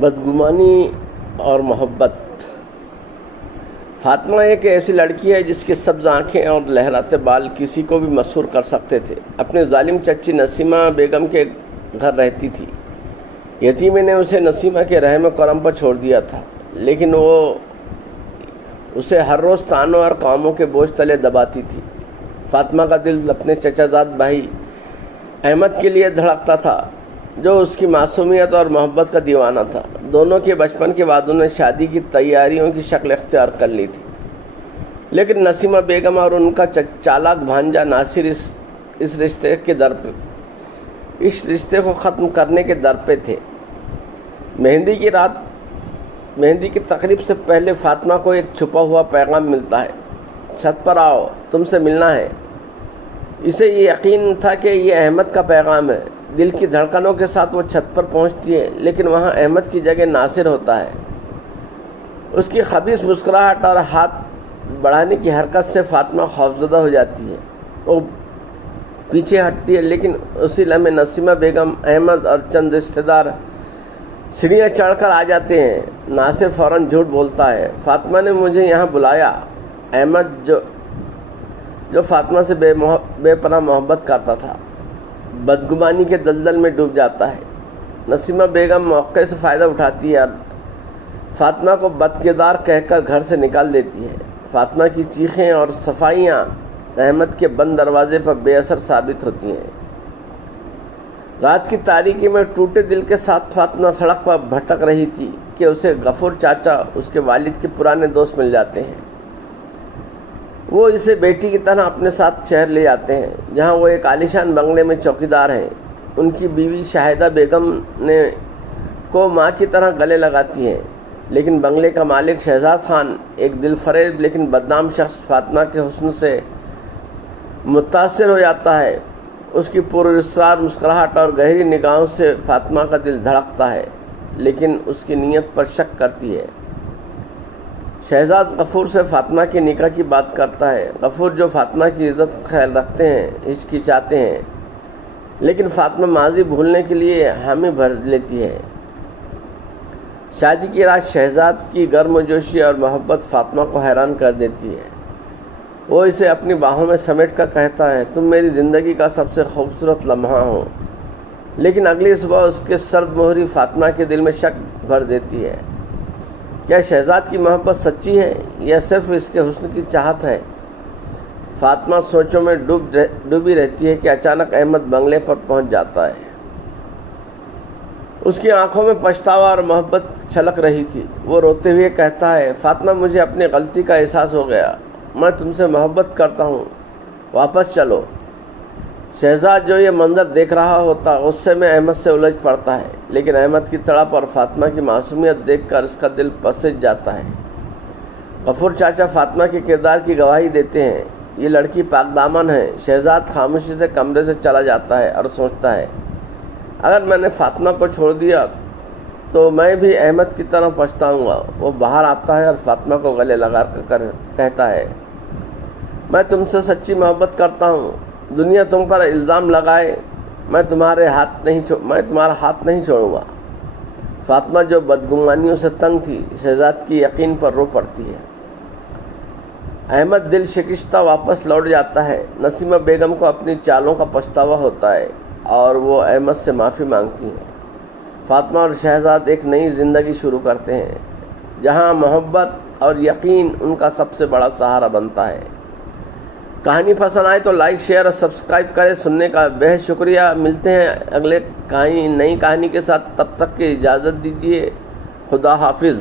بدگمانی اور محبت۔ فاطمہ ایک ایسی لڑکی ہے جس کی سبز آنکھیں اور لہراتے بال کسی کو بھی مسحور کر سکتے تھے۔ اپنے ظالم چچی نسیمہ بیگم کے گھر رہتی تھی۔ یتیمے نے اسے نسیمہ کے رحم کرم پر چھوڑ دیا تھا، لیکن وہ اسے ہر روز طعنوں اور قوموں کے بوجھ تلے دباتی تھی۔ فاطمہ کا دل اپنے چچا زاد بھائی احمد کے لیے دھڑکتا تھا، جو اس کی معصومیت اور محبت کا دیوانہ تھا۔ دونوں کے بچپن کے وعدوں نے شادی کی تیاریوں کی شکل اختیار کر لی تھی، لیکن نسیمہ بیگم اور ان کا چالاک بھانجا ناصر اس رشتے کو ختم کرنے کے در پہ تھے۔ مہندی کی رات، مہندی کی تقریب سے پہلے فاطمہ کو ایک چھپا ہوا پیغام ملتا ہے۔ چھت پر آؤ، تم سے ملنا ہے۔ اسے یہ یقین تھا کہ یہ احمد کا پیغام ہے۔ دل کی دھڑکنوں کے ساتھ وہ چھت پر پہنچتی ہے، لیکن وہاں احمد کی جگہ ناصر ہوتا ہے۔ اس کی خبیث مسکراہٹ اور ہاتھ بڑھانے کی حرکت سے فاطمہ خوفزدہ ہو جاتی ہے۔ وہ پیچھے ہٹتی ہے، لیکن اسی لمحے نسیمہ بیگم، احمد اور چند رشتہ دار سیڑھیاں چڑھ کر آ جاتے ہیں۔ ناصر فوراً جھوٹ بولتا ہے، فاطمہ نے مجھے یہاں بلایا۔ احمد جو فاطمہ سے بے پناہ محبت کرتا تھا، بدگمانی کے دلدل میں ڈوب جاتا ہے۔ نسیمہ بیگم موقع سے فائدہ اٹھاتی ہے اور فاطمہ کو بدکردار کہہ کر گھر سے نکال دیتی ہے۔ فاطمہ کی چیخیں اور صفائیاں احمد کے بند دروازے پر بے اثر ثابت ہوتی ہیں۔ رات کی تاریکی میں ٹوٹے دل کے ساتھ فاطمہ سڑک پر بھٹک رہی تھی کہ اسے غفور چاچا، اس کے والد کے پرانے دوست مل جاتے ہیں۔ وہ اسے بیٹی کی طرح اپنے ساتھ شہر لے جاتے ہیں، جہاں وہ ایک عالیشان بنگلے میں چوکیدار ہیں۔ ان کی بیوی شاہدہ بیگم کو ماں کی طرح گلے لگاتی ہیں، لیکن بنگلے کا مالک شہزاد خان، ایک دل فریب لیکن بدنام شخص، فاطمہ کے حسن سے متاثر ہو جاتا ہے۔ اس کی پراسرار مسکراہٹ اور گہری نگاہوں سے فاطمہ کا دل دھڑکتا ہے، لیکن اس کی نیت پر شک کرتی ہے۔ شہزاد غفور سے فاطمہ کے نکاح کی بات کرتا ہے۔ غفور، جو فاطمہ کی عزت کا خیال رکھتے ہیں، ہچکچاتے ہیں، لیکن فاطمہ ماضی بھولنے کے لیے حامی بھر لیتی ہے۔ شادی کی رات شہزاد کی گرم جوشی اور محبت فاطمہ کو حیران کر دیتی ہے۔ وہ اسے اپنی باہوں میں سمیٹ کر کہتا ہے، تم میری زندگی کا سب سے خوبصورت لمحہ ہو۔ لیکن اگلی صبح اس کے سرد مہری فاطمہ کے دل میں شک بھر دیتی ہے۔ کیا شہزاد کی محبت سچی ہے یا صرف اس کے حسن کی چاہت ہے؟ فاطمہ سوچوں میں ڈوبی رہتی ہے کہ اچانک احمد بنگلے پر پہنچ جاتا ہے۔ اس کی آنکھوں میں پچھتاوا اور محبت چھلک رہی تھی۔ وہ روتے ہوئے کہتا ہے، فاطمہ، مجھے اپنی غلطی کا احساس ہو گیا۔ میں تم سے محبت کرتا ہوں، واپس چلو۔ شہزاد جو یہ منظر دیکھ رہا ہوتا، غصے میں احمد سے الجھ پڑتا ہے، لیکن احمد کی تڑپ اور فاطمہ کی معصومیت دیکھ کر اس کا دل پسج جاتا ہے۔ غفور چاچا فاطمہ کے کردار کی گواہی دیتے ہیں، یہ لڑکی پاک دامن ہے۔ شہزاد خاموشی سے کمرے سے چلا جاتا ہے اور سوچتا ہے، اگر میں نے فاطمہ کو چھوڑ دیا تو میں بھی احمد کی طرح پچھتاؤں گا۔ وہ باہر آتا ہے اور فاطمہ کو گلے لگا کر کہتا ہے، میں تم سے سچی محبت کرتا ہوں۔ دنیا تم پر الزام لگائے، میں تمہارا ہاتھ نہیں چھوڑوں گا۔ فاطمہ، جو بدگمانیوں سے تنگ تھی، شہزاد کی یقین پر رو پڑتی ہے۔ احمد دل شکستہ واپس لوٹ جاتا ہے۔ نسیمہ بیگم کو اپنی چالوں کا پچھتاوا ہوتا ہے اور وہ احمد سے معافی مانگتی ہیں۔ فاطمہ اور شہزاد ایک نئی زندگی شروع کرتے ہیں، جہاں محبت اور یقین ان کا سب سے بڑا سہارا بنتا ہے۔ کہانی پسند آئے تو لائک، شیئر اور سبسکرائب کریں۔ سننے کا بہت شکریہ۔ ملتے ہیں اگلے نئی کہانی کے ساتھ، تب تک کی اجازت دیجیے۔ خدا حافظ۔